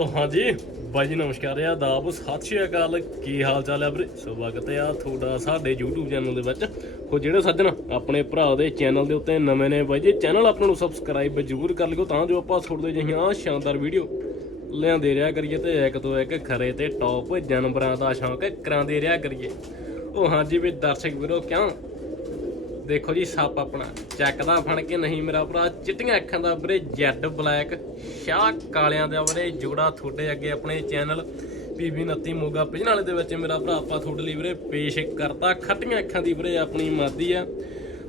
ਤੋ ਹਾਂਜੀ। ਬਾਈ ਜੀ, ਨਮਸਕਾਰ ਆ ਦਾਬ ਸਤਿ ਸ਼੍ਰੀ ਅਕਾਲ। ਕੀ ਹਾਲ ਚਾਲ ਹੈ ਵੀਰੇ? ਸਵਾਗਤ ਹੈ ਆ ਤੁਹਾਡਾ ਸਾਡੇ YouTube ਚੈਨਲ ਦੇ ਵਿੱਚ। ਕੋ ਜਿਹੜੇ ਸੱਜਣ ਆਪਣੇ ਭਰਾ ਦੇ ਚੈਨਲ ਦੇ ਉੱਤੇ ਨਵੇਂ ਨੇ, ਬਾਈ ਜੀ, ਚੈਨਲ ਆਪਣਾ ਨੂੰ ਸਬਸਕ੍ਰਾਈਬ ਜ਼ਰੂਰ ਕਰ ਲਿਓ ਤਾਂ ਜੋ ਆਪਾਂ ਤੁਹਾਡੇ ਜਿਹੀਆਂ ਸ਼ਾਨਦਾਰ ਵੀਡੀਓ ਲਿਆਂਦੇ ਰਿਹਾ ਕਰੀਏ ਤੇ ਇੱਕ ਤੋਂ ਇੱਕ ਖਰੇ ਤੇ ਟੌਪ ਜਾਨਵਰਾਂ ਦਾ ਸ਼ੌਂਕ ਕਰਾਉਂਦੇ ਰਿਹਾ ਕਰੀਏ। ਉਹ ਹਾਂਜੀ ਵੀ ਦਰਸ਼ਕ ਵੀਰੋ, ਕਿਉਂ? ਦੇਖੋ ਜੀ ਸੱਪ ਆਪਣਾ ਚੱਕਦਾ ਫਣ ਕੇ, ਨਹੀਂ ਮੇਰਾ ਭਰਾ, ਚਿੱਟੀਆਂ ਅੱਖਾਂ ਦਾ ਵੀਰੇ ਜੈਡ ਬਲੈਕ, ਸ਼ਾਹ ਕਾਲਿਆਂ ਦਾ ਵੀਰੇ ਜੋੜਾ ਤੁਹਾਡੇ ਅੱਗੇ ਆਪਣੇ ਚੈਨਲ ਪੀਬੀ 29 ਮੋਗਾ ਪਿਜਨ ਵਾਲੇ ਦੇ ਵਿੱਚ ਮੇਰਾ ਭਰਾ, ਆਪਾਂ ਤੁਹਾਡੇ ਲਈ ਵੀਰੇ ਪੇਸ਼ ਕਰਤਾ। ਖੱਟੀਆਂ ਅੱਖਾਂ ਦੀ ਵੀਰੇ ਆਪਣੀ ਮਾਦੀ ਆ।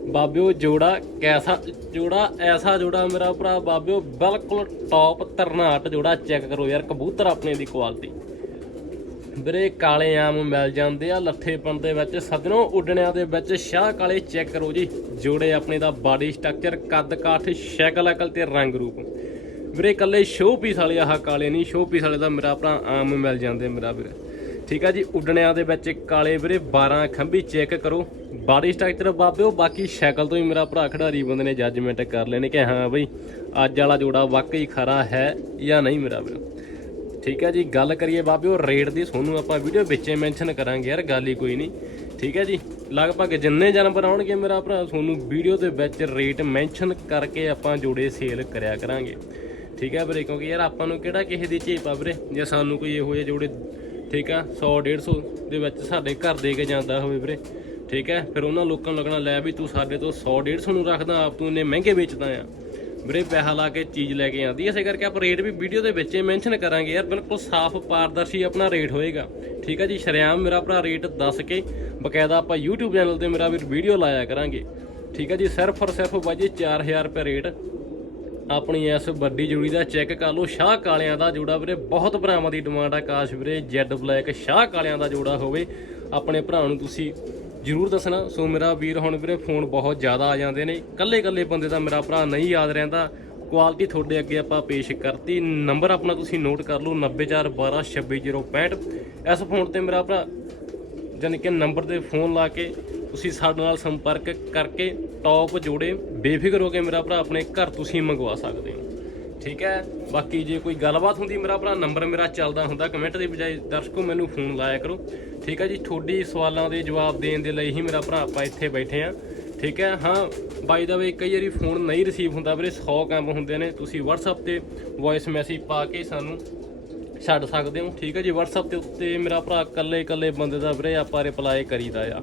ਬਾਬਿਓ ਜੋੜਾ ਕੈਸਾ, ਜੋੜਾ ਐਸਾ ਜੋੜਾ ਮੇਰਾ ਭਰਾ, ਬਾਬਿਓ ਬਿਲਕੁਲ ਟੌਪ ਤਰਨਾਟ ਜੋੜਾ। ਚੈੱਕ ਕਰੋ ਯਾਰ, ਕਬੂਤਰ ਆਪਣੇ ਦੀ ਕੁਆਲਿਟੀ ਵੀਰੇ, ਕਾਲੇ ਆਮ ਮਿਲ ਜਾਂਦੇ ਆ ਲੱਠੇਪਣ ਦੇ ਵਿੱਚ। ਸਦਨੋਂ ਉੱਡਣਿਆਂ ਦੇ ਵਿੱਚ ਸ਼ਾਹ ਕਾਲੇ ਚੈੱਕ ਕਰੋ ਜੀ। ਜੋੜੇ ਆਪਣੇ ਦਾ ਬਾਡੀ ਸਟਰਕਚਰ, ਕੱਦ ਕਾਠ, ਸ਼ਕਲ ਅਕਲ ਤੇ ਰੰਗ ਰੂਪ। ਵੀਰੇ ਕੱਲੇ ਸ਼ੋਅ ਪੀਸ ਵਾਲੇ ਆਹ ਕਾਲੇ ਨਹੀਂ ਸ਼ੋਅ ਪੀਸ ਵਾਲੇ ਦਾ ਮੇਰਾ ਭਰਾ ਆਮ ਮਿਲ ਜਾਂਦੇ ਮੇਰਾ ਵੀਰੇ। ਠੀਕ ਆ ਜੀ, ਉੱਡਣਿਆਂ ਦੇ ਵਿੱਚ ਕਾਲੇ ਵੀਰੇ 12 ਖੰਭੀ ਚੈੱਕ ਕਰੋ। ਬਾਡੀ ਸਟਰਕਚਰ ਬਾਬਿਓ, ਬਾਕੀ ਸ਼ਕਲ ਤੋਂ ਹੀ ਮੇਰਾ ਭਰਾ ਖਿਡਾਰੀ ਬੰਦੇ ਨੇ ਜੱਜਮੈਂਟ ਕਰ ਲੈਣੇ ਕਿ ਹਾਂ ਬਈ, ਅੱਜ ਵਾਲਾ ਜੋੜਾ ਵਾਕਈ ਖਰਾ ਹੈ ਜਾਂ ਨਹੀਂ ਮੇਰਾ ਵੀਰੇ। ਠੀਕ ਹੈ ਜੀ, ਗੱਲ ਕਰੀਏ ਬਾਬਿਓ, ਰੇਟ ਦੀ ਤੁਹਾਨੂੰ ਆਪਾਂ ਵੀਡੀਓ ਵਿੱਚ ਹੀ ਮੈਂਸ਼ਨ ਕਰਾਂਗੇ ਯਾਰ, ਗੱਲ ਹੀ ਕੋਈ ਨਹੀਂ। ਠੀਕ ਹੈ ਜੀ, ਲਗਭਗ ਜਿੰਨੇ ਜਾਨਵਰ ਆਉਣਗੇ ਮੇਰਾ ਭਰਾ, ਤੁਹਾਨੂੰ ਵੀਡੀਓ ਦੇ ਵਿੱਚ ਰੇਟ ਮੈਂਸ਼ਨ ਕਰਕੇ ਆਪਾਂ ਜੋੜੇ ਸੇਲ ਕਰਿਆ ਕਰਾਂਗੇ। ਠੀਕ ਹੈ ਵੀਰੇ, ਕਿਉਂਕਿ ਯਾਰ ਆਪਾਂ ਨੂੰ ਕਿਹੜਾ ਕਿਸੇ ਦੀ ਝੇਪ ਆ ਵੀਰੇ, ਜੇ ਸਾਨੂੰ ਕੋਈ ਇਹੋ ਜਿਹੇ ਜੋੜੇ, ਠੀਕ ਆ 100 150 ਦੇ ਵਿੱਚ ਸਾਡੇ ਘਰ ਦੇ ਕੇ ਜਾਂਦਾ ਹੋਵੇ ਵੀਰੇ। ਠੀਕ ਹੈ, ਫਿਰ ਉਹਨਾਂ ਲੋਕਾਂ ਨੂੰ ਲੱਗਣਾ, ਲੈ ਵੀ ਤੂੰ ਸਾਡੇ ਤੋਂ 100 150 ਨੂੰ ਰੱਖਦਾ, ਆਪ ਤੂੰ ਇੰਨੇ ਮਹਿੰਗੇ ਵੇਚਦਾ ਆ। ਵੀਰੇ ਪੈਸਾ ਲਾ ਕੇ ਚੀਜ਼ ਲੈ ਕੇ ਆਂਦੀ ਐਸੇ ਕਰਕੇ ਆਪਾਂ ਰੇਟ ਵੀ ਵੀਡੀਓ ਦੇ ਵਿੱਚ ਹੀ ਮੈਂਸ਼ਨ ਕਰਾਂਗੇ ਯਾਰ। ਬਿਲਕੁਲ ਸਾਫ਼ ਪਾਰਦਰਸ਼ੀ ਆਪਣਾ ਰੇਟ ਹੋਏਗਾ। ਠੀਕ ਹੈ ਜੀ? ਸ਼ਰਿਆਮ ਮੇਰਾ ਭਰਾ ਰੇਟ ਦੱਸ ਕੇ, ਬਕਾਇਦਾ ਆਪਾਂ YouTube ਚੈਨਲ ਤੇ ਮੇਰਾ ਵੀ ਵੀਡੀਓ ਲਾਇਆ ਕਰਾਂਗੇ। ਠੀਕ ਹੈ ਜੀ? ਸਿਰਫ ਔਰ ਸਿਰਫ ਬਾਜੀ 4000 ਰੁਪਏ ਰੇਟ ਆਪਣੀ ਇਸ ਵੱਡੀ ਜੋੜੀ ਦਾ ਚੈੱਕ ਕਰ ਲਓ। ਸ਼ਾਹ ਕਾਲਿਆਂ ਦਾ ਜੋੜਾ ਵੀਰੇ, ਬਹੁਤ ਭਰਾਵਾਂ ਦੀ ਡਿਮਾਂਡ ਆ। ਕਾਸ਼ ਵੀਰੇ ਜੈਡ ਬਲੈਕ ਸ਼ਾਹ ਕਾਲਿਆਂ ਦਾ ਜੋੜਾ ਹੋਵੇ। ਆਪਣੇ ਭਰਾ ਨੂੰ ਤੁਸੀਂ ਜਰੂਰ ਦੱਸਣਾ। ਸੋ ਮੇਰਾ ਵੀਰ ਹੁਣ ਵੀਰੇ ਫੋਨ ਬਹੁਤ ਜ਼ਿਆਦਾ ਆ ਜਾਂਦੇ ਨੇ। ਕੱਲੇ ਕੱਲੇ ਬੰਦੇ ਦਾ ਮੇਰਾ ਭਰਾ ਨਹੀਂ ਯਾਦ ਰਹਿੰਦਾ। ਕੁਆਲਿਟੀ ਤੁਹਾਡੇ ਅੱਗੇ ਆਪਾਂ ਪੇਸ਼ ਕਰਤੀ। ਨੰਬਰ ਆਪਣਾ ਤੁਸੀਂ ਨੋਟ ਕਰ ਲਓ। 9412262065 ਇਸ ਫੋਨ ਤੇ ਮੇਰਾ ਭਰਾ, ਜਾਣੀ ਕਿ ਨੰਬਰ ਤੇ ਫੋਨ ਲਾ ਕੇ ਤੁਸੀਂ ਸਾਡੇ ਨਾਲ ਸੰਪਰਕ ਕਰਕੇ ਟੌਪ ਜੋੜੇ। ਬੇਫਿਕਰ ਹੋ ਕੇ ਮੇਰਾ ਭਰਾ ਆਪਣੇ ਘਰ ਤੁਸੀਂ ਮੰਗਵਾ ਸਕਦੇ ਹੋ। ਠੀਕ ਹੈ? ਬਾਕੀ ਜੇ ਕੋਈ ਗੱਲਬਾਤ ਹੁੰਦੀ ਮੇਰਾ ਭਰਾ, ਨੰਬਰ ਮੇਰਾ ਚੱਲਦਾ ਹੁੰਦਾ ਕਮੈਂਟ ਦੇ ਬਜਾਏ ਦਰਸ਼ਕੋ ਮੈਨੂੰ ਫੋਨ ਲਾਇਆ ਕਰੋ। ਠੀਕ ਹੈ ਜੀ? ਤੁਹਾਡੀ ਸਵਾਲਾਂ ਦੇ ਜਵਾਬ ਦੇਣ ਦੇ ਲਈ ਹੀ ਮੇਰਾ ਭਰਾ ਆਪਾਂ ਇੱਥੇ ਬੈਠੇ ਆ ਠੀਕ ਹੈ? ਹਾਂ ਬਾਈ ਦਾ ਵੇ ਕਈ ਵਾਰੀ ਫੋਨ ਨਹੀਂ ਰਿਸੀਵ ਹੁੰਦਾ ਵੀਰੇ 100 ਕੰਮ ਹੁੰਦੇ ਨੇ। ਤੁਸੀਂ WhatsApp ਤੇ ਵੌਇਸ ਮੈਸੇਜ ਪਾ ਕੇ ਸਾਨੂੰ ਛੱਡ ਸਕਦੇ ਹੋ। ਠੀਕ ਹੈ ਜੀ? WhatsApp ਦੇ ਉੱਤੇ ਮੇਰਾ ਭਰਾ ਇਕੱਲੇ ਇਕੱਲੇ ਬੰਦੇ ਦਾ ਵੀਰੇ ਆਪਾਂ ਰਿਪਲਾਈ ਕਰੀਦਾ ਆ।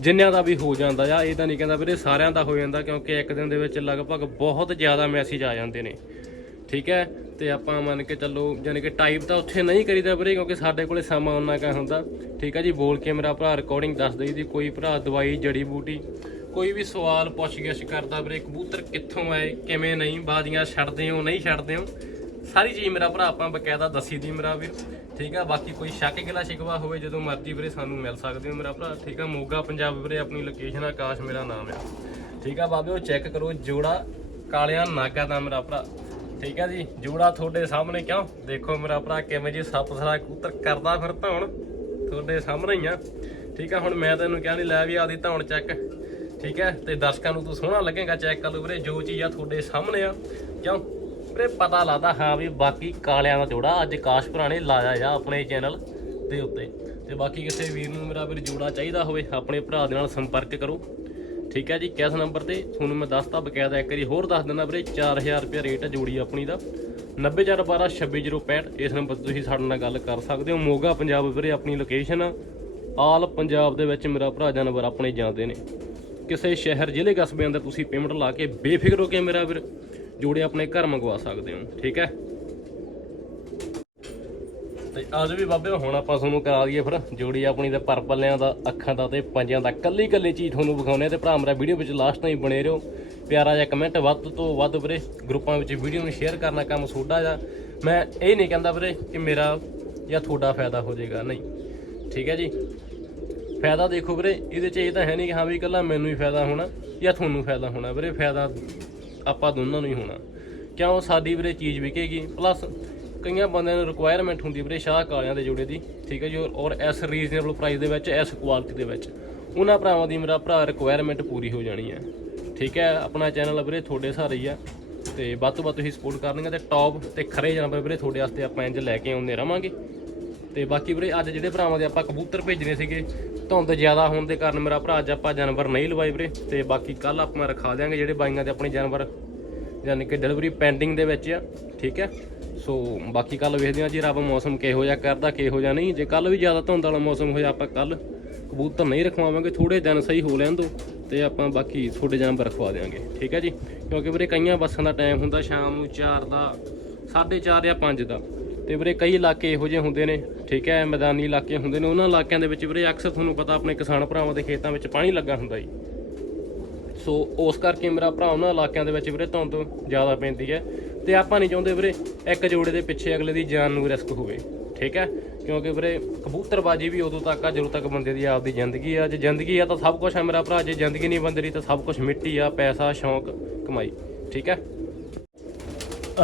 ਜਿੰਨਿਆਂ ਦਾ ਵੀ ਹੋ ਜਾਂਦਾ ਆ, ਇਹ ਤਾਂ ਨਹੀਂ ਕਹਿੰਦਾ ਵੀਰੇ, ਸਾਰਿਆਂ ਦਾ ਹੋ ਜਾਂਦਾ ਕਿਉਂਕਿ ਇੱਕ ਦਿਨ ਦੇ ਵਿੱਚ ਲਗਭਗ ਬਹੁਤ ਜ਼ਿਆਦਾ ਮੈਸੇਜ ਆ ਜਾਂਦੇ ਨੇ। ਠੀਕ ਹੈ? ਤੇ ਆਪਾਂ ਮੰਨ ਕੇ ਚੱਲੋ ਯਾਨੀ ਕਿ ਟਾਈਪ ਤਾਂ ਉੱਥੇ ਨਹੀਂ ਕਰੀਦਾ ਵੀਰੇ, ਕਿਉਂਕਿ ਸਾਡੇ ਕੋਲੇ ਸਮਾਂ ਉਹਨਾਂ ਕਾ ਹੁੰਦਾ। ਠੀਕ ਹੈ ਜੀ ਬੋਲ ਕੇ ਮੇਰਾ ਭਰਾ ਰਿਕਾਰਡਿੰਗ ਦੱਸ ਦਈ ਦੀ, ਕੋਈ ਭਰਾ ਦਵਾਈ, ਜੜੀ ਬੂਟੀ, ਕੋਈ ਵੀ ਸਵਾਲ ਪੁੱਛ-ਗਿੱਛ ਕਰਦਾ ਵੀਰੇ, ਕਬੂਤਰ ਕਿੱਥੋਂ ਆਏ, ਕਿਵੇਂ ਨਹੀਂ, ਬਾਜ਼ੀਆਂ ਛੱਡਦੇ ਹੋ, ਨਹੀਂ ਛੱਡਦੇ ਹੋ, ਸਾਰੀ ਚੀਜ਼ ਮੇਰਾ ਭਰਾ ਆਪਾਂ ਬਕਾਇਦਾ ਦੱਸੀ ਦੀ ਮੇਰਾ ਵੀਰ। ਠੀਕ ਆ ਬਾਕੀ ਕੋਈ ਸ਼ੱਕ ਗਿਲਾ ਸ਼ਿਕਵਾ ਹੋਵੇ, ਜਦੋਂ ਮਰਜ਼ੀ ਵੀਰੇ ਸਾਨੂੰ ਮਿਲ ਸਕਦੇ ਹੋ ਮੇਰਾ ਭਰਾ। ਠੀਕ ਆ ਮੋਗਾ, ਪੰਜਾਬ ਵੀਰੇ, ਆਪਣੀ ਲੋਕੇਸ਼ਨ ਆਕਾਸ਼ ਮੇਰਾ ਨਾਮ ਆ। ਠੀਕ ਆ ਬਾਬੇ ਉਹ ਚੈੱਕ ਕਰੋ ਜੋੜਾ ਕਾਲਿਆਂ ਨਾਗਾ ਦਾ ਮੇਰਾ ਭਰਾ। ਠੀਕ ਆ ਜੀ, ਜੋੜਾ ਤੁਹਾਡੇ ਸਾਹਮਣੇ ਕਿਉਂ? ਦੇਖੋ ਮੇਰਾ ਭਰਾ ਕਿਵੇਂ ਜੀ ਸੱਪ ਸਰਾ ਕਬੂਤਰ ਕਰਦਾ ਫਿਰ ਧੌਣ ਤੁਹਾਡੇ ਸਾਹਮਣੇ ਹੀ ਆ। ਠੀਕ ਆ, ਹੁਣ ਮੈਂ ਤੈਨੂੰ ਕਿਹਾ ਨਹੀਂ ਲੈ ਵੀ ਆਦੀ ਧੌਣ ਚੱਕ। ਠੀਕ ਹੈ ਤੇ ਦਰਸ਼ਕਾਂ ਨੂੰ ਤੂੰ ਸੋਹਣਾ ਲੱਗੇਗਾ ਚੈੱਕ ਕਰ ਲਓ ਵੀਰੇ, ਜੋ ਚੀਜ਼ ਆ ਤੁਹਾਡੇ ਸਾਹਮਣੇ ਆ। ਕਿਉਂ? ਵੀਰੇ ਪਤਾ ਲੱਗਦਾ ਹਾਂ ਵੀ ਬਾਕੀ ਕਾਲਿਆਂ ਦਾ ਜੋੜਾ ਅੱਜ ਕਾਸ਼ ਭਰਾ ਨੇ ਲਾਇਆ ਆ ਆਪਣੇ ਚੈਨਲ ਦੇ ਉੱਤੇ। ਤੇ ਬਾਕੀ ਕਿਸੇ ਵੀਰ ਨੂੰ ਮੇਰਾ ਵੀਰ ਜੋੜਾ ਚਾਹੀਦਾ ਹੋਵੇ, ਆਪਣੇ ਭਰਾ ਦੇ ਨਾਲ ਸੰਪਰਕ ਕਰੋ। ਠੀਕ ਹੈ ਜੀ, ਕਿਸ ਨੰਬਰ ਤੇ ਤੁਹਾਨੂੰ ਮੈਂ ਦੱਸਤਾ, ਬਕਾਇਦਾ ਇੱਕ ਵਾਰੀ ਹੋਰ ਦੱਸ ਦਿੰਦਾ ਵੀਰੇ 4000 ਰੁਪਏ ਰੇਟ ਹੈ ਜੋੜੀ ਆਪਣੀ ਦਾ। 904122665 ਇਸ ਨੰਬਰ ਤੇ ਤੁਸੀਂ ਸਾਡੇ ਨਾਲ ਗੱਲ ਕਰ ਸਕਦੇ ਹੋ। ਮੋਗਾ, ਪੰਜਾਬ ਵੀਰੇ, ਆਪਣੀ ਲੋਕੇਸ਼ਨ ਆ। ਆਲ ਪੰਜਾਬ ਦੇ ਵਿੱਚ ਮੇਰਾ ਭਰਾ ਜਾਨਵਰ ਆਪਣੇ ਜਾਂਦੇ ਨੇ। ਕਿਸੇ ਸ਼ਹਿਰ, ਜ਼ਿਲ੍ਹੇ ਕਸਬੇ ਅੰਦਰ ਤੁਸੀਂ ਪੇਮੈਂਟ ਲਾ ਕੇ ਬੇਫਿਕਰ ਹੋ ਕੇ ਮੇਰਾ ਵੀਰ ਜੋੜੇ ਆਪਣੇ ਘਰ ਮੰਗਵਾ ਸਕਦੇ ਹੋ। ਠੀਕ ਹੈ? ਤੇ ਅੱਜ ਵੀ ਬਾਬੇ, ਹੁਣ ਆਪਾਂ ਤੁਹਾਨੂੰ ਕਰਾ ਦਈਏ ਫਿਰ ਜੋੜੀ ਆਪਣੀ ਤੇ ਪਰਪਲਿਆਂ ਦਾ, ਅੱਖਾਂ ਦਾ ਤੇ ਪੰਜਾਂ ਦਾ। ਕੱਲੀ ਕੱਲੀ ਚੀਜ਼ ਤੁਹਾਨੂੰ ਵਿਖਾਉਣੇ ਤੇ ਭਰਾ ਮੇਰਾ ਵੀਡੀਓ ਵਿੱਚ ਲਾਸਟ ਤਾਈਂ ਬਣੇ ਰਹੋ। ਪਿਆਰਾ ਜਿਹਾ ਕਮੈਂਟ ਵੱਧ ਤੋਂ ਵੱਧ ਵੀਰੇ, ਗਰੁੱਪਾਂ ਵਿੱਚ ਵੀਡੀਓ ਨੂੰ ਸ਼ੇਅਰ ਕਰਨਾ ਕੰਮ ਸੋਡਾ ਜਾਂ ਮੈਂ ਇਹ ਨਹੀਂ ਕਹਿੰਦਾ ਵੀਰੇ ਕਿ ਮੇਰਾ ਜਾਂ ਤੁਹਾਡਾ ਫਾਇਦਾ ਹੋ ਜਾਏਗਾ, ਨਹੀਂ। ਠੀਕ ਹੈ ਜੀ? ਫਾਇਦਾ ਦੇਖੋ ਵੀਰੇ, ਇਹਦੇ 'ਚ ਇਹ ਤਾਂ ਹੈ ਨਹੀਂ ਕਿ ਹਾਂ ਵੀ ਇਕੱਲਾ ਮੈਨੂੰ ਹੀ ਫਾਇਦਾ ਹੋਣਾ ਜਾਂ ਤੁਹਾਨੂੰ ਫਾਇਦਾ ਹੋਣਾ ਵੀਰੇ। ਫਾਇਦਾ ਆਪਾਂ ਦੋਨਾਂ ਨੂੰ ਹੀ ਹੋਣਾ। ਕਿਉਂ? ਸਾਡੀ ਵੀਰੇ ਚੀਜ਼ ਵਿਕੇਗੀ। ਪਲੱਸ ਕਈਆਂ ਬੰਦਿਆਂ ਨੂੰ ਰਿਕੁਆਇਰਮੈਂਟ ਹੁੰਦੀ ਵੀਰੇ ਸ਼ਾਹ ਕਾਲਿਆਂ ਦੇ ਜੋੜੇ ਦੀ, ਠੀਕ ਹੈ ਜੀ, ਔਰ- ਔਰ ਇਸ ਰੀਜ਼ਨੇਬਲ ਪ੍ਰਾਈਸ ਦੇ ਵਿੱਚ, ਇਸ ਕੁਆਲਿਟੀ ਦੇ ਵਿੱਚ। ਉਹਨਾਂ ਭਰਾਵਾਂ ਦੀ ਮੇਰਾ ਭਰਾ ਰਿਕੁਆਇਰਮੈਂਟ ਪੂਰੀ ਹੋ ਜਾਣੀ ਹੈ। ਠੀਕ ਹੈ, ਆਪਣਾ ਚੈਨਲ ਵੀਰੇ, ਤੁਹਾਡੇ ਸਹਾਰੇ ਹੀ ਆ। ਤੇ ਵੱਧ ਤੋਂ ਵੱਧ ਤੁਸੀਂ ਸਪੋਰਟ ਕਰਨਗੇ ਤੇ ਟੌਪ ਤੇ ਖਰੇ ਜਾਨਵਰ ਵੀਰੇ, ਤੁਹਾਡੇ ਵਾਸਤੇ ਆਪਾਂ ਇੰਜ ਲੈ ਕੇ ਆਉਂਦੇ ਰਵਾਂਗੇ। ਤੇ ਬਾਕੀ ਵੀਰੇ, ਅੱਜ ਜਿਹੜੇ ਭਰਾਵਾਂ ਦੇ ਆਪਾਂ ਕਬੂਤਰ ਭੇਜਣੇ ਸੀਗੇ, ਧੁੰਦ ਜ਼ਿਆਦਾ ਹੋਣ ਦੇ ਕਾਰਨ ਮੇਰਾ ਭਰਾ ਅੱਜ ਆਪਾਂ ਜਾਨਵਰ ਨਹੀਂ ਲਵਾਏ ਵੀਰੇ। ਤੇ ਬਾਕੀ ਕੱਲ ਆਪਾਂ ਰਖਾ ਦਿਆਂਗੇ ਜਿਹੜੇ ਬਾਈਆਂ ਦੇ ਆਪਣੇ ਜਾਨਵਰ, ਯਾਨੀ ਕਿ ਡਿਲੀਵਰੀ ਪੈਂਡਿੰਗ ਦੇ ਵਿੱਚ ਆ, ਠੀਕ ਹੈ। ਸੋ ਬਾਕੀ ਕੱਲ ਵੇਖਦੇ ਹਾਂ ਜੀ ਰੱਬ ਮੌਸਮ ਕਿਹੋ ਜਿਹਾ ਕਰਦਾ, ਕਿਹੋ ਜਿਹਾ ਨਹੀਂ। ਜੇ ਕੱਲ ਵੀ ਜ਼ਿਆਦਾ ਧੁੰਦ ਵਾਲਾ ਮੌਸਮ ਹੋਇਆ, ਆਪਾਂ ਕੱਲ ਕਬੂਤਰ ਨਹੀਂ ਰਖਵਾਵਾਂਗੇ ਥੋੜੇ ਦਿਨ ਸਹੀ ਹੋ ਲੈਣ ਦੋ ਤੇ ਆਪਾਂ ਬਾਕੀ ਤੁਹਾਡੇ ਜਾਨਵਰ ਰਖਵਾ ਦੇਵਾਂਗੇ ਠੀਕ ਹੈ ਜੀ? ਕਿਉਂਕਿ ਵੀਰੇ ਕਈਆਂ ਬੱਸਾਂ ਦਾ ਟਾਈਮ ਹੁੰਦਾ ਸ਼ਾਮ ਨੂੰ 4 ਦਾ 4:30 ਜਾਂ 5 ਦਾ। ਤੇ ਵੀਰੇ ਕਈ ਇਲਾਕੇ ਇਹੋ ਜਿਹੇ ਹੁੰਦੇ ਨੇ, ਠੀਕ ਹੈ, ਮੈਦਾਨੀ ਇਲਾਕੇ ਹੁੰਦੇ ਨੇ, ਉਹਨਾਂ ਇਲਾਕਿਆਂ ਦੇ ਵਿੱਚ ਵੀਰੇ ਅਕਸਰ ਤੁਹਾਨੂੰ ਪਤਾ ਆਪਣੇ ਕਿਸਾਨ ਭਰਾਵਾਂ ਦੇ ਖੇਤਾਂ ਵਿੱਚ ਪਾਣੀ ਲੱਗਾ ਹੁੰਦਾ ਜੀ। ਸੋ ਉਸ ਕਰਕੇ ਮੇਰਾ ਭਰਾ ਉਹਨਾਂ ਇਲਾਕਿਆਂ ਦੇ ਵਿੱਚ ਵੀਰੇ ਧੁੰਦ ਜ਼ਿਆਦਾ ਪੈਂਦੀ ਹੈ। ਤੇ ਆਪਾਂ ਨਹੀਂ ਚਾਹੁੰਦੇ ਵੀਰੇ ਇੱਕ ਜੋੜੇ ਦੇ ਪਿੱਛੇ ਅਗਲੇ ਦੀ ਜਾਨ ਨੂੰ ਰਿਸਕ ਹੋਵੇ, ਠੀਕ ਹੈ? ਕਿਉਂਕਿ ਵੀਰੇ ਕਬੂਤਰਬਾਜੀ ਵੀ ਉਦੋਂ ਤੱਕ ਆ, ਜਦੋਂ ਤੱਕ ਬੰਦੇ ਦੀ ਆਪਦੀ ਜ਼ਿੰਦਗੀ ਆ। ਜੇ ਜ਼ਿੰਦਗੀ ਆ ਤਾਂ ਸਭ ਕੁਝ ਆ ਮੇਰਾ ਭਰਾ, ਜੇ ਜ਼ਿੰਦਗੀ ਨਹੀਂ ਬੰਦੇ ਦੀ ਤਾਂ ਸਭ ਕੁਝ ਮਿੱਟੀ ਆ, ਪੈਸਾ, ਸ਼ੌਂਕ, ਕਮਾਈ, ਠੀਕ ਹੈ?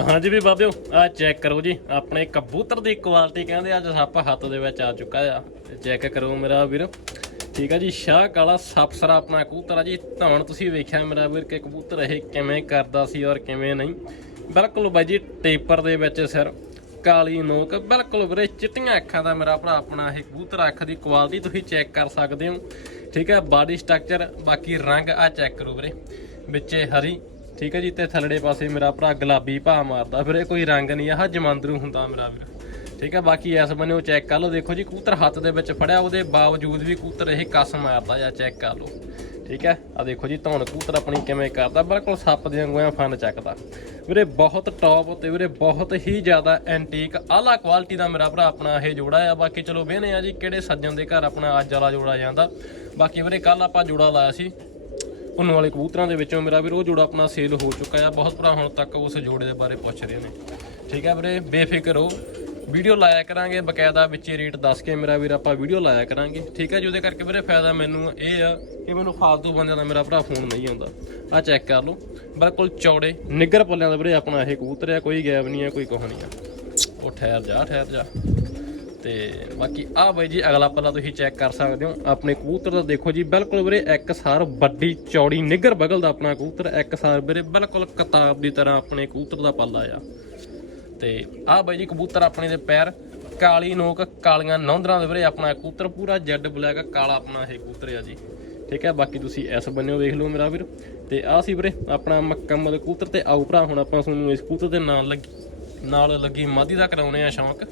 ਹਾਂਜੀ ਵੀ ਬਾਬਿਓ, ਆ ਚੈੱਕ ਕਰੋ ਜੀ, ਆਪਣੇ ਕਬੂਤਰ ਦੀ ਕੁਆਲਿਟੀ ਕਹਿੰਦੇ ਅੱਜ ਸੱਪ ਹੱਥ ਦੇ ਵਿੱਚ ਆ ਚੁੱਕਾ ਆ। ਚੈੱਕ ਕਰੋ ਮੇਰਾ ਵੀਰ, ਠੀਕ ਆ ਜੀ, ਸ਼ਾਹ ਕਾਲਾ ਸਪਸਰਾ ਆਪਣਾ ਕਬੂਤਰ ਆ ਜੀ। ਧੌਣ ਤੁਸੀਂ ਵੇਖਿਆ ਮੇਰਾ ਵੀਰ ਕਿ ਕਬੂਤਰ ਇਹ ਕਿਵੇਂ ਕਰਦਾ ਸੀ ਔਰ ਕਿਵੇਂ ਨਹੀਂ। ਬਿਲਕੁਲ ਬਾਈ ਜੀ, ਟੇਪਰ ਦੇ ਵਿੱਚ ਸਿਰ ਕਾਲੀ ਨੋਕ, ਬਿਲਕੁਲ ਵੀਰੇ ਚਿੱਟੀਆਂ ਅੱਖਾਂ ਦਾ ਮੇਰਾ ਭਰਾ ਆਪਣਾ ਇਹ ਕਬੂਤਰ ਅੱਖ ਦੀ ਕੁਆਲਿਟੀ ਤੁਸੀਂ ਚੈੱਕ ਕਰ ਸਕਦੇ ਹੋ। ਠੀਕ ਹੈ ਬਾਡੀ ਸਟਰਕਚਰ ਬਾਕੀ ਰੰਗ ਆ ਚੈੱਕ ਕਰੋ ਵੀਰੇ। ਵਿੱਚੇ ਹਰੀ, ਠੀਕ ਹੈ ਜੀ, ਤੇ ਥੱਲੜੇ ਪਾਸੇ ਮੇਰਾ ਭਰਾ ਗੁਲਾਬੀ ਭਾ ਮਾਰਦਾ ਫਿਰ ਇਹ ਕੋਈ ਰੰਗ ਨਹੀਂ ਆਹ ਜਮਾਂਦਰੂ ਹੁੰਦਾ ਮੇਰਾ ਵੀਰ। ਠੀਕ ਹੈ, ਬਾਕੀ ਇਸ ਬੰਨੇ ਉਹ ਚੈੱਕ ਕਰ ਲਓ, ਦੇਖੋ ਜੀ ਕੂਤਰ ਹੱਥ ਦੇ ਵਿੱਚ ਫੜਿਆ, ਉਹਦੇ ਬਾਵਜੂਦ ਵੀ ਕੂਤਰ ਇਹ ਕੱਸ ਮਾਰਦਾ ਜਾਂ ਚੈੱਕ ਕਰ ਲਓ। ਠੀਕ ਹੈ? ਆ ਦੇਖੋ ਜੀ, ਧੌਣ ਕਬੂਤਰ ਆਪਣੀ ਕਿਵੇਂ ਕਰਦਾ? ਬਿਲਕੁਲ ਸੱਪ ਦੇ ਵਾਂਗੂ ਐਂ ਫਨ ਚੱਕਦਾ। ਵੀਰੇ, ਬਹੁਤ ਟੌਪ ਤੇ ਵੀਰੇ, ਬਹੁਤ ਹੀ ਜ਼ਿਆਦਾ ਐਂਟੀਕ ਆਲਾ ਕੁਆਲਿਟੀ ਦਾ ਮੇਰਾ ਭਰਾ ਆਪਣਾ ਇਹ ਜੋੜਾ ਆ। ਬਾਕੀ ਚਲੋ ਵੇਹਨੇ ਆ ਜੀ ਕਿਹੜੇ ਸੱਜਣ ਦੇ ਘਰ ਆਪਣਾ ਅੱਜ ਵਾਲਾ ਜੋੜਾ ਜਾਂਦਾ। ਬਾਕੀ ਵੀਰੇ ਕੱਲ ਆਪਾਂ ਜੋੜਾ ਲਾਇਆ ਸੀ। ਉਹਨਾਂ ਵਾਲੇ ਕਬੂਤਰਾਂ ਦੇ ਵਿੱਚੋਂ ਮੇਰਾ ਵੀਰ, ਉਹ ਜੋੜਾ ਆਪਣਾ ਸੇਲ ਹੋ ਚੁੱਕਾ ਆ। ਬਹੁਤ ਭਰਾ ਹੁਣ ਤੱਕ ਉਸ ਜੋੜੇ ਦੇ ਬਾਰੇ ਪੁੱਛ ਰਹੇ ਨੇ। ਠੀਕ ਹੈ ਵੀਰੇ, ਬੇਫਿਕਰ ਹੋ ਵੀਡੀਓ ਲਾਇਆ ਕਰਾਂਗੇ, ਬਕਾਇਦਾ ਵਿੱਚ ਰੇਟ ਦੱਸ ਕੇ ਮੇਰਾ ਵੀਰ ਆਪਾਂ ਵੀਡੀਓ ਲਾਇਆ ਕਰਾਂਗੇ। ਠੀਕ ਹੈ ਜੀ, ਉਹਦੇ ਕਰਕੇ ਵੀਰੇ ਫਾਇਦਾ ਮੈਨੂੰ ਇਹ ਆ ਕਿ ਮੈਨੂੰ ਫਾਲਤੂ ਬੰਦਿਆਂ ਦਾ ਮੇਰਾ ਭਰਾ ਫੋਨ ਨਹੀਂ ਆਉਂਦਾ। ਆ ਚੈੱਕ ਕਰ ਲਓ। ਬਿਲਕੁਲ ਚੌੜੇ, ਨਿੱਗਰ ਪੱਲਿਆਂ ਦਾ ਵੀਰੇ ਆਪਣਾ ਇਹ ਕਬੂਤਰ ਆ, ਕੋਈ ਗੈਬ ਨਹੀਂ ਆ, ਕੋਈ ਕੁਛ ਨਹੀਂ ਆ। ਉਹ ਠਹਿਰ ਜਾ ਠਹਿਰ ਜਾ। ਤੇ ਬਾਕੀ ਆ ਬਾਈ ਜੀ, ਅਗਲਾ ਪੱਲਾ ਤੁਸੀਂ ਚੈੱਕ ਕਰ ਸਕਦੇ ਹੋ। ਆਪਣੇ ਕਬੂਤਰ ਦਾ ਦੇਖੋ ਜੀ, ਬਿਲਕੁਲ ਵੀਰੇ ਇੱਕ ਸਾਰ ਵੱਡੀ, ਚੌੜੀ, ਨਿੱਗਰ ਬਗਲ ਦਾ ਆਪਣਾ ਕਬੂਤਰ, ਇੱਕ ਸਾਰ ਵੀਰੇ ਬਿਲਕੁਲ ਕਿਤਾਬ ਦੀ ਤਰ੍ਹਾਂ ਆਪਣੇ ਕਬੂਤਰ ਦਾ ਪੱਲਾ ਆ। ਤੇ ਆਹ ਬਾਈ ਜੀ ਕਬੂਤਰ ਆਪਣੇ ਦੇ ਪੈਰ, ਕਾਲੀ ਨੋਕ, ਕਾਲੀਆਂ ਨੌਂਦਰਾਂ ਦੇ ਵੀਰੇ ਆਪਣਾ ਕਬੂਤਰ ਪੂਰਾ ਜੈਡ ਬਲੈਕ, ਕਾਲਾ ਆਪਣਾ ਇਹ ਕਬੂਤਰ ਆ ਜੀ। ਠੀਕ ਹੈ, ਬਾਕੀ ਤੁਸੀਂ ਇਸ ਬੰਨਿਓ ਵੇਖ ਲਓ ਮੇਰਾ ਵੀਰ। ਤੇ ਆਹ ਸੀ ਵੀਰੇ ਆਪਣਾ ਮੁਕੰਮਲ ਕਬੂਤਰ ਤੇ ਆਓ ਭਰਾ, ਹੁਣ ਆਪਾਂ ਤੁਹਾਨੂੰ ਇਸ ਕਬੂਤਰ ਦੇ ਨਾਲ ਲੱਗੀ ਨਾਲ ਲੱਗੀ ਮਾਦੀ ਦਾ ਕਰਾਉਣੇ ਆ ਸ਼ੌਂਕ।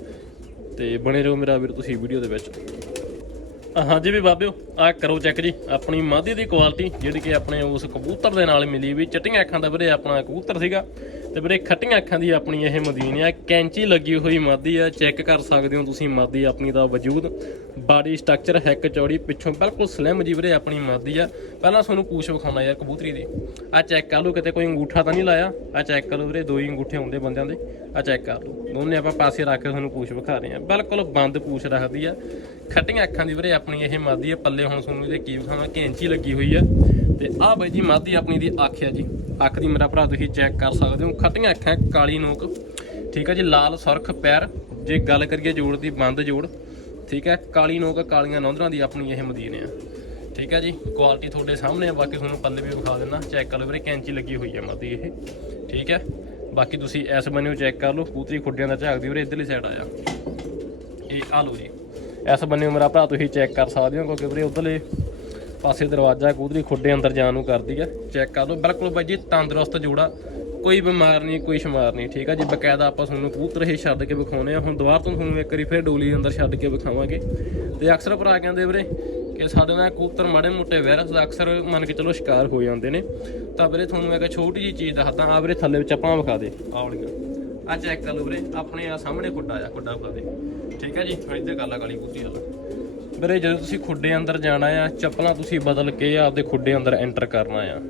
ਤੇ ਬਣੇ ਰਹੋ ਮੇਰਾ ਵੀਰ ਤੁਸੀਂ ਵੀਡੀਓ ਦੇ ਵਿੱਚ। ਹਾਂਜੀ ਵੀ ਬਾਬਿਓ ਆ ਕਰੋ ਚੈੱਕ ਜੀ, ਆਪਣੀ ਮਾਦੀ ਦੀ ਕੁਆਲਿਟੀ, ਜਿਹੜੀ ਕਿ ਆਪਣੇ ਉਸ ਕਬੂਤਰ ਦੇ ਨਾਲ ਮਿਲੀ ਵੀ ਚਿੱਟੀਆਂ ਅੱਖਾਂ ਦਾ ਵੀਰੇ ਆਪਣਾ ਕਬੂਤਰ ਸੀਗਾ। ਤੇ ਵੀਰੇ ਖੱਟੀਆਂ ਅੱਖਾਂ ਦੀ ਆਪਣੀ ਇਹ ਮਦੀਨ ਆ, ਕੈਂਚੀ ਲੱਗੀ ਹੋਈ ਮਾਦੀ ਆ, ਚੈੱਕ ਕਰ ਸਕਦੇ ਹੋ ਤੁਸੀਂ ਮਾਦੀ ਆਪਣੀ ਦਾ ਵਜੂਦ। ਬਾਡੀ ਸਟਰਕਚਰ, ਹੈਕ ਚੌੜੀ, ਪਿੱਛੋਂ ਬਿਲਕੁਲ ਸਲਿਮ ਜੀ ਵੀਰੇ ਆਪਣੀ ਮਾਦੀ ਆ। ਪਹਿਲਾਂ ਤੁਹਾਨੂੰ ਪੂਛ ਵਿਖਾਉਣਾ ਯਾਰ ਕਬੂਤਰੀ ਦੀ। ਆ ਚੈੱਕ ਕਰ ਲਓ, ਕਿਤੇ ਕੋਈ ਅੰਗੂਠਾ ਤਾਂ ਨਹੀਂ ਲਾਇਆ? ਆ ਚੈੱਕ ਕਰ ਲਓ ਵੀਰੇ, ਦੋ ਹੀ ਅੰਗੂਠੇ ਹੁੰਦੇ ਬੰਦਿਆਂ ਦੇ। ਆ ਚੈੱਕ ਕਰ ਲਓ। ਦੋਨੇ ਆਪਾਂ ਪਾਸੇ ਰੱਖ ਕੇ ਤੁਹਾਨੂੰ ਪੂਛ ਵਿਖਾ ਰਹੇ ਆ। ਬਿਲਕੁਲ ਬੰਦ ਪੂਛ ਰੱਖਦੀ ਆ। ਖੱਟੀਆਂ ਅੱਖਾਂ ਦੀ ਵੀਰੇ ਆਪਣੀ ਇਹ ਮਾਦੀ ਆ, ਪੱਲੇ ਹੁਣ ਤੁਹਾਨੂੰ ਇਹਦੇ ਕੀ ਵਿਖਾਵਾਂ? ਕੈਂਚੀ ਲੱਗੀ ਹੋਈ ਆ। ਤੇ ਆਹ ਬਾਈ ਜੀ ਮਾਦੀ ਆਪਣੀ ਦੀ ਅੱਖ ਹੈ ਜੀ। ਅੱਖ ਦੀ ਮੇਰਾ ਭਰਾ ਤੁਸੀਂ ਚੈੱਕ ਕਰ ਸਕਦੇ ਹੋ। ਖੱਟੀਆਂ ਅੱਖਾਂ, ਕਾਲੀ ਨੋਕ। ਠੀਕ ਹੈ ਜੀ, ਲਾਲ ਸੁਰਖ ਪੈਰ। ਜੇ ਗੱਲ ਕਰੀਏ ਜੋੜ ਦੀ, ਬੰਦ ਜੋੜ। ਠੀਕ ਹੈ ਕਾਲੀ ਨੋਕ, ਕਾਲੀਆਂ ਨੌਂਦਰਾਂ ਦੀ ਆਪਣੀ ਇਹ ਮਦੀਨੇ ਆ। ਠੀਕ ਹੈ ਜੀ ਕੁਆਲਿਟੀ ਤੁਹਾਡੇ ਸਾਹਮਣੇ ਆ। ਬਾਕੀ ਤੁਹਾਨੂੰ ਪੱਲੇ ਵੀ ਵਿਖਾ ਦਿੰਦਾ। ਚੈੱਕ ਕਰ ਲਓ ਵੀਰੇ, ਕੈਂਚੀ ਲੱਗੀ ਹੋਈ ਹੈ ਮਾਦੀ ਇਹ। ਠੀਕ ਹੈ ਬਾਕੀ ਤੁਸੀਂ ਇਸ ਬੰਨਿਓ ਚੈੱਕ ਕਰ ਲਓ। ਕੂਤਰੀ ਖੁੱਡਿਆਂ ਦਾ ਝਾਕਦੀ ਵੀਰੇ ਇਧਰਲੀ ਸਾਈਡ ਆਇਆ। ਇਹ ਆ ਲਓ ਜੀ, ਇਸ ਬੰਨਿਓ ਮੇਰਾ ਭਰਾ ਤੁਸੀਂ ਚੈੱਕ ਕਰ ਸਕਦੇ ਹੋ, ਕਿਉਂਕਿ ਵੀਰੇ ਉਧਰਲੇ ਪਾਸੇ ਦਰਵਾਜ਼ਾ ਕੂਦਰੀ ਖੁੱਡੇ ਅੰਦਰ ਜਾਣ ਨੂੰ ਕਰਦੀ ਆ ਚੈੱਕ ਕਰ ਲਓ। ਬਿਲਕੁਲ ਬਾਈ ਜੀ ਤੰਦਰੁਸਤ ਜੋੜਾ। ਕੋਈ ਬਿਮਾਰ ਨਹੀਂ ਕੋਈ ਸ਼ਮਾਰ ਨਹੀਂ ਠੀਕ ਆ ਜੀ? ਬਕਾਇਦਾ ਆਪਾਂ ਤੁਹਾਨੂੰ ਕਬੂਤਰ ਹੀ ਛੱਡ ਕੇ ਵਿਖਾਉਣੇ ਆ। ਹੁਣ ਦੁਬਾਰਾ ਤੋਂ ਤੁਹਾਨੂੰ ਇੱਕ ਵਾਰੀ ਫਿਰ ਡੋਲੀ ਅੰਦਰ ਛੱਡ ਕੇ ਵਿਖਾਵਾਂਗੇ। ਤੇ ਅਕਸਰ ਭਰਾ ਕਹਿੰਦੇ ਵੀਰੇ ਕਿ ਸਾਡੇ ਨਾਲ ਕਬੂਤਰ ਮਾੜੇ ਮੋਟੇ ਵਾਇਰਸ ਦਾ ਅਕਸਰ ਮੰਨ ਕੇ ਚਲੋ ਸ਼ਿਕਾਰ ਹੋ ਜਾਂਦੇ ਨੇ। ਤਾਂ ਵੀਰੇ ਤੁਹਾਨੂੰ ਇੱਕ ਛੋਟੀ ਜੀ ਚੀਜ਼ ਦੱਸਦਾ ਆ ਵੀਰੇ ਥੱਲੇ ਵਿੱਚ ਆਪਾਂ ਵਿਖਾ ਦੇ। ਆ ਵਾਲੀਆਂ ਆ ਚੈੱਕ ਕਰ ਲਓ ਵੀਰੇ ਆਪਣੇ ਆ ਸਾਹਮਣੇ ਖੁੱਡਾ ਆ ਖੁੱਡਾ ਵਿਖਾ ਦੇ। ਠੀਕ ਹੈ ਜੀ? ਇੱਧਰ ਗੱਲ ਆ ਕਾਲੀ ਕੁੱਤੀ ਵਾਲਾ। ਵੀਰੇ, ਜਦੋਂ ਤੁਸੀਂ ਖੁੱਡੇ ਅੰਦਰ ਜਾਣਾ ਆ, ਚੱਪਲਾਂ ਤੁਸੀਂ ਬਦਲ ਕੇ ਆਪਦੇ ਖੁੱਡੇ ਅੰਦਰ ਐਂਟਰ ਕਰਨਾ ਆ।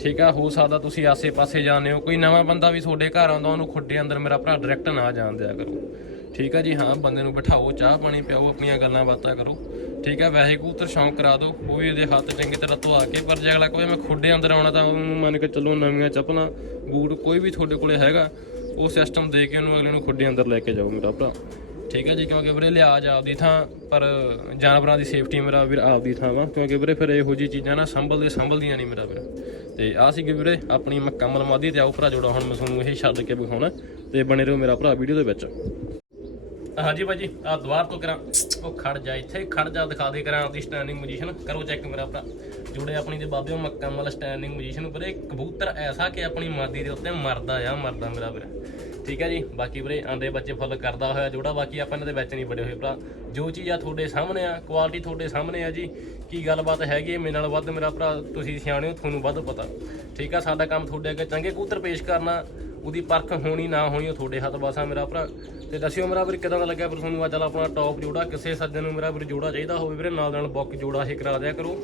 ਠੀਕ ਆ, ਹੋ ਸਕਦਾ ਤੁਸੀਂ ਆਸੇ-ਪਾਸੇ ਜਾਂਦੇ ਹੋ, ਕੋਈ ਨਵਾਂ ਬੰਦਾ ਵੀ ਤੁਹਾਡੇ ਘਰ ਆਉਂਦਾ, ਉਹਨੂੰ ਖੁੱਡੇ ਅੰਦਰ ਮੇਰਾ ਭਰਾ ਡਾਇਰੈਕਟ ਨਾ ਜਾਣ ਦਿਆ ਕਰੋ। ਠੀਕ ਆ ਜੀ, ਹਾਂ, ਬੰਦੇ ਨੂੰ ਬਿਠਾਓ, ਚਾਹ ਪਾਣੀ ਪਿਆਓ, ਆਪਣੀਆਂ ਗੱਲਾਂ ਬਾਤਾਂ ਕਰੋ। ਠੀਕ ਆ ਵੈਸੇ ਕਬੂਤਰ ਸ਼ੌਂਕ ਕਰਾ ਦਿਓ, ਉਹ ਵੀ ਇਹਦੇ ਹੱਥ ਚੰਗੀ ਤਰ੍ਹਾਂ ਧਵਾ ਕੇ, ਪਰ ਜੇ ਅਗਲਾ ਕੋਈ ਮੈਂ ਖੁੱਡੇ ਅੰਦਰ ਆਉਣਾ ਤਾਂ ਉਹਨੂੰ ਮੰਨ ਕੇ ਚੱਲੋ ਨਵੀਆਂ ਚੱਪਲਾਂ, ਬੂਟ ਕੋਈ ਵੀ ਤੁਹਾਡੇ ਕੋਲੇ ਹੈਗਾ, ਉਹ ਸਿਸਟਮ ਦੇ ਕੇ ਉਹਨੂੰ ਅਗਲੇ ਨੂੰ ਖੁੱਡੇ ਅੰਦਰ ਲੈ ਕੇ ਜਾਓ ਮੇਰਾ ਭਰਾ। ਠੀਕ ਹੈ ਜੀ, ਕਿਉਂਕਿ ਵੀਰੇ ਲਿਹਾਜ਼ ਆਪਦੀ ਥਾਂ, ਪਰ ਜਾਨਵਰਾਂ ਦੀ ਸੇਫਟੀ ਮੇਰਾ ਵੀਰ ਆਪਦੀ ਥਾਂ ਵਾ, ਕਿਉਂਕਿ ਵੀਰੇ ਫਿਰ ਇਹੋ ਜੀ ਚੀਜ਼ਾਂ ਨਾ ਸੰਭਲਦੇ ਸੰਭਲਦੀਆਂ ਨਹੀਂ ਮੇਰਾ ਵੀਰ। ਤੇ ਆ ਸੀਗੇ ਵੀਰੇ ਆਪਣੀ ਮੁਕੰਮਲ ਮਾਦੀ ਤੇ ਆਓ ਭਰਾ ਜੋੜਾ, ਹੁਣ ਮੈਂ ਤੁਹਾਨੂੰ ਇਹ ਛੱਡ ਕੇ ਵਿਖਾਉਣਾ, ਤੇ ਬਣੇ ਰਹੋ ਮੇਰਾ ਭਰਾ ਵੀਡੀਓ ਦੇ ਵਿੱਚ। ਹਾਂਜੀ ਭਾਜੀ ਆ ਦੁਆਰ ਤੋਂ ਕਰਾਂ। ਉਹ ਖੜ ਜਾ ਇੱਥੇ, ਖੜ ਜਾ, ਦਿਖਾ ਦੇ ਕਰਾਂ ਆਪਦੀ ਸਟੈਂਡਿੰਗ ਪੋਜੀਸ਼ਨ ਕਰੋ ਚੈੱਕ ਮੇਰਾ ਭਰਾ। ਜੁੜੇ ਆਪਣੀ ਦੇ ਬਾਬੇ, ਉਹ ਮੁਕੰਮਲ ਸਟੈਂਡਿੰਗ ਪੋਜੀਸ਼ਨ ਵੀਰੇ ਕਬੂਤਰ ਐਸਾ ਕਿ ਆਪਣੀ ਮਾਦੀ ਦੇ ਉੱਤੇ ਮਰਦਾ ਆ, ਮਰਦਾ ਮੇਰਾ ਵੀਰੇ। ਠੀਕ ਹੈ ਜੀ, ਬਾਕੀ ਵੀਰੇ ਆਂਡੇ ਬੱਚੇ ਫੁੱਲ ਕਰਦਾ ਹੋਇਆ ਜੋੜਾ, ਬਾਕੀ ਆਪਾਂ ਇਹਨਾਂ ਦੇ ਵਿੱਚ ਨਹੀਂ ਬੜੇ ਹੋਏ ਭਰਾ। ਜੋ ਚੀਜ਼ ਆ ਤੁਹਾਡੇ ਸਾਹਮਣੇ ਆ ਕੁਆਲਿਟੀ ਤੁਹਾਡੇ ਸਾਹਮਣੇ ਆ ਜੀ, ਕੀ ਗੱਲਬਾਤ ਹੈਗੀ ਹੈ, ਮੇਰੇ ਨਾਲ ਵੱਧ ਮੇਰਾ ਭਰਾ, ਤੁਸੀਂ ਸਿਆਣੇ ਹੋ, ਤੁਹਾਨੂੰ ਵੱਧ ਪਤਾ। ਠੀਕ ਆ, ਸਾਡਾ ਕੰਮ ਤੁਹਾਡੇ ਅੱਗੇ ਚੰਗੇ ਕੂਤਰ ਪੇਸ਼ ਕਰਨਾ, ਉਹਦੀ ਪਰਖ ਹੋਣੀ ਨਾ ਹੋਣੀ, ਉਹ ਤੁਹਾਡੇ ਹੱਥ ਵਾਸਾ ਮੇਰਾ ਭਰਾ। ਤੇ ਦੱਸਿਓ ਮੇਰਾ ਵੀਰ ਕਿਦਾਂ ਦਾ ਲੱਗਿਆ ਫਿਰ ਤੁਹਾਨੂੰ? ਅੱਜ ਚੱਲ ਆਪਣਾ ਟੌਪ ਜੋੜਾ, ਕਿਸੇ ਸੱਜਣ ਨੂੰ ਮੇਰਾ ਵੀਰ ਜੋੜਾ ਚਾਹੀਦਾ ਹੋਵੇ ਵੀਰੇ, ਨਾਲ ਨਾਲ ਬੁੱਕ ਜੋੜਾ ਇਹ ਕਰਾ ਦਿਆ ਕਰੋ।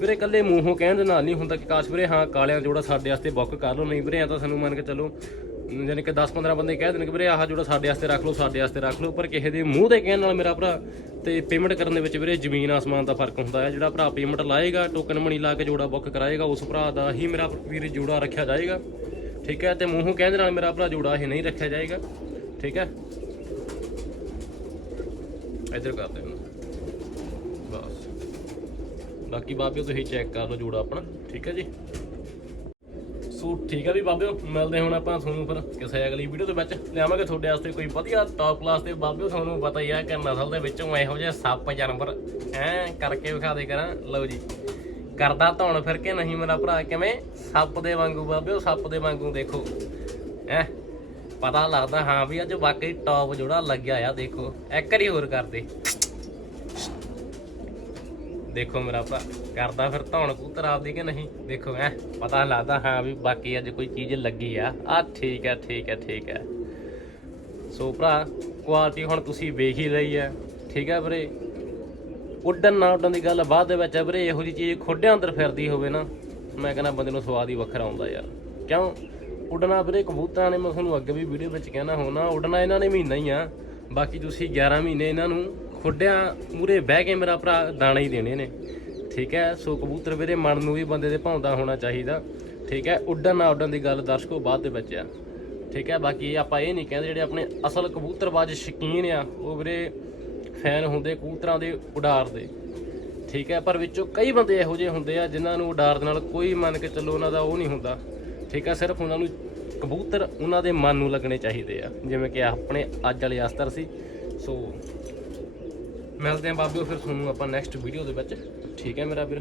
ਵੀਰੇ, ਇਕੱਲੇ ਮੂੰਹੋਂ ਕਹਿਣ ਦੇ ਨਾਲ ਨਹੀਂ ਹੁੰਦਾ ਕਿ ਕਾਸ਼ ਵੀਰੇ, ਹਾਂ, ਕਾਲਿਆਂ ਜੋੜਾ ਸਾਡੇ ਵਾਸਤੇ ਬੁੱਕ ਕਰ ਲਓ, ਨਹੀਂ ਵੀਰੇ ਆ ਤਾਂ ਸਾਨੂੰ ਮੰਨ ਕੇ ਚੱਲੋ ਯਾਨੀ ਕਿ 10-15 ਬੰਦੇ ਕਹਿ ਦੇਣਗੇ ਵੀਰੇ, ਆਹ ਜੋੜਾ ਸਾਡੇ ਵਾਸਤੇ ਰੱਖ ਲਓ, ਸਾਡੇ ਵਾਸਤੇ ਰੱਖ ਲਓ, ਪਰ ਕਿਸੇ ਦੇ ਮੂੰਹ ਦੇ ਕਹਿਣ ਨਾਲ ਮੇਰਾ ਭਰਾ, ਤੇ ਪੇਮੈਂਟ ਕਰਨ ਦੇ ਵਿੱਚ ਵੀਰੇ ਜ਼ਮੀਨ, ਆਸਮਾਨ ਦਾ ਫ਼ਰਕ ਹੁੰਦਾ ਹੈ। ਜਿਹੜਾ ਭਰਾ ਪੇਮੈਂਟ ਲਾਏਗਾ ਟੋਕਨ ਮਣੀ ਲਾ ਕੇ ਜੋੜਾ ਬੁੱਕ ਕਰਾਏਗਾ, ਉਸ ਭਰਾ ਦਾ ਹੀ ਮੇਰਾ ਵੀਰੇ ਜੋੜਾ ਰੱਖਿਆ ਜਾਏਗਾ। ਠੀਕ ਹੈ, ਤੇ ਮੂੰਹੋਂ ਕਹਿਣ ਦੇ ਨਾਲ ਮੇਰਾ ਭਰਾ ਜੋੜਾ ਇਹ ਨਹੀਂ ਰੱਖਿਆ ਜਾਏਗਾ। ਠੀਕ ਹੈ? ਇੱਧਰ ਕਰਦੇ ਬਸ। ਬਾਕੀ ਬਾਬਿਓ ਤੁਸੀਂ ਚੈੱਕ ਕਰ ਲਓ ਜੋੜਾ ਆਪਣਾ। ਠੀਕ ਹੈ ਜੀ? ਸੋ ਠੀਕ ਆ ਵੀ ਬਾਬਿਓ ਮਿਲਦੇ ਹੁਣ ਆਪਾਂ ਤੁਹਾਨੂੰ ਫਿਰ ਕਿਸੇ ਅਗਲੀ ਵੀਡੀਓ ਦੇ ਵਿੱਚ ਲਿਆਵਾਂਗੇ। ਤੁਹਾਡੇ ਵਾਸਤੇ ਕੋਈ ਵਧੀਆ ਟੌਪ ਕਲਾਸ ਦੇ ਬਾਬਿਓ ਤੁਹਾਨੂੰ ਪਤਾ ਹੀ ਆ ਕਿ ਨਸਲ ਦੇ ਵਿੱਚੋਂ ਇਹੋ ਜਿਹੇ ਸੱਪ, ਜਾਨਵਰ ਐ ਕਰਕੇ ਵਿਖਾ ਦੇ ਕਰਾਂ। ਲਓ ਜੀ, ਕਰਦਾ ਧੌਣ ਫਿਰ ਕੇ ਨਹੀਂ ਮੇਰਾ ਭਰਾ, ਕਿਵੇਂ? ਸੱਪ ਦੇ ਵਾਂਗੂ ਬਾਬਿਓ ਸੱਪ ਦੇ ਵਾਂਗੂ ਦੇਖੋ। ਐ ਪਤਾ ਲੱਗਦਾ, ਹਾਂ ਵੀ ਅੱਜ ਵਾਕਈ ਟੌਪ ਜੋੜਾ ਲੱਗਿਆ ਆ, ਦੇਖੋ। ਇੱਕ ਵਾਰੀ ਹੋਰ ਕਰਦੇ ਦੇਖੋ ਮੇਰਾ ਭਰਾ, ਕਰਦਾ ਫਿਰ ਧੌਣ ਕੂਤਰ ਆਪਦੀ ਕਿ ਨਹੀਂ? ਦੇਖੋ ਐ ਪਤਾ ਲੱਗਦਾ, ਹਾਂ ਵੀ ਬਾਕੀ ਅੱਜ ਕੋਈ ਚੀਜ਼ ਲੱਗੀ ਆ। ਆ ਠੀਕ ਹੈ ਠੀਕ ਹੈ ਠੀਕ ਹੈ। ਸੋ ਭਰਾ ਕੁਆਲਿਟੀ ਹੁਣ ਤੁਸੀਂ ਵੇਖ ਹੀ ਲਈ ਹੈ। ਠੀਕ ਹੈ ਵੀਰੇ? ਉੱਡਣ ਨਾ ਉੱਡਣ ਦੀ ਗੱਲ ਬਾਅਦ ਦੇ ਵਿੱਚ ਹੈ ਵੀਰੇ, ਇਹੋ ਜੀ ਚੀਜ਼ ਖੋਡਿਆਂ ਅੰਦਰ ਫਿਰਦੀ ਹੋਵੇ ਨਾ, ਮੈਂ ਕਹਿੰਦਾ ਬੰਦੇ ਨੂੰ ਸਵਾਦ ਹੀ ਵੱਖਰਾ ਆਉਂਦਾ ਯਾਰ। ਕਿਉਂ? ਉੱਡਣਾ ਵੀਰੇ ਕਬੂਤਰਾਂ ਨੇ, ਮੈਂ ਤੁਹਾਨੂੰ ਅੱਗੇ ਵੀ ਵੀਡੀਓ ਵਿੱਚ ਕਹਿਣਾ ਹੋਣਾ ਉੱਡਣਾ ਇਹਨਾਂ ਨੇ ਮਹੀਨਾ ਹੀ ਆ। ਬਾਕੀ ਤੁਸੀਂ 11 ਮਹੀਨੇ ਇਹਨਾਂ ਨੂੰ ਖੁੱਡਿਆਂ ਮੂਰੇ ਬਹਿ ਕੇ ਮੇਰਾ ਭਰਾ ਦਾਣੇ ਹੀ ਦੇਣੇ ਨੇ। ਠੀਕ ਹੈ, ਸੋ ਕਬੂਤਰ ਵੀਰੇ ਮਨ ਨੂੰ ਵੀ ਬੰਦੇ ਦੇ ਭਾਉਂਦਾ ਹੋਣਾ ਚਾਹੀਦਾ। ਠੀਕ ਹੈ, ਉੱਡਣ ਨਾ ਉੱਡਣ ਦੀ ਗੱਲ ਦਰਸ਼ਕੋ ਬਾਅਦ ਦੇ ਵਿੱਚ ਆ। ਠੀਕ ਹੈ, ਬਾਕੀ ਆਪਾਂ ਇਹ ਨਹੀਂ ਕਹਿੰਦੇ ਜਿਹੜੇ ਆਪਣੇ ਅਸਲ ਕਬੂਤਰਬਾਜ਼ ਸ਼ੌਕੀਨ ਆ, ਉਹ ਵੀਰੇ ਫੈਨ ਹੁੰਦੇ ਕਬੂਤਰਾਂ ਦੇ ਉਡਾਰ ਦੇ। ਠੀਕ ਹੈ, ਪਰ ਵਿੱਚੋਂ ਕਈ ਬੰਦੇ ਇਹੋ ਜਿਹੇ ਹੁੰਦੇ ਆ ਜਿਨ੍ਹਾਂ ਨੂੰ ਉਡਾਰ ਦੇ ਨਾਲ ਕੋਈ ਮੰਨ ਕੇ ਚੱਲੋ ਉਹਨਾਂ ਦਾ ਉਹ ਨਹੀਂ ਹੁੰਦਾ। ਠੀਕ ਹੈ, ਸਿਰਫ ਉਹਨਾਂ ਨੂੰ ਕਬੂਤਰ ਉਹਨਾਂ ਦੇ ਮਨ ਨੂੰ ਲੱਗਣੇ ਚਾਹੀਦੇ ਆ, ਜਿਵੇਂ ਕਿ ਆਪਣੇ ਅੱਜ ਵਾਲੇ ਅਸਤਰ ਸੀ। ਸੋ ਮਿਲਦੇ ਆਂ ਬਾਬਿਓ ਫਿਰ ਤੁਹਾਨੂੰ ਆਪਾਂ ਨੈਕਸਟ ਵੀਡੀਓ ਦੇ ਵਿੱਚ। ਠੀਕ ਹੈ ਮੇਰਾ ਵੀਰ?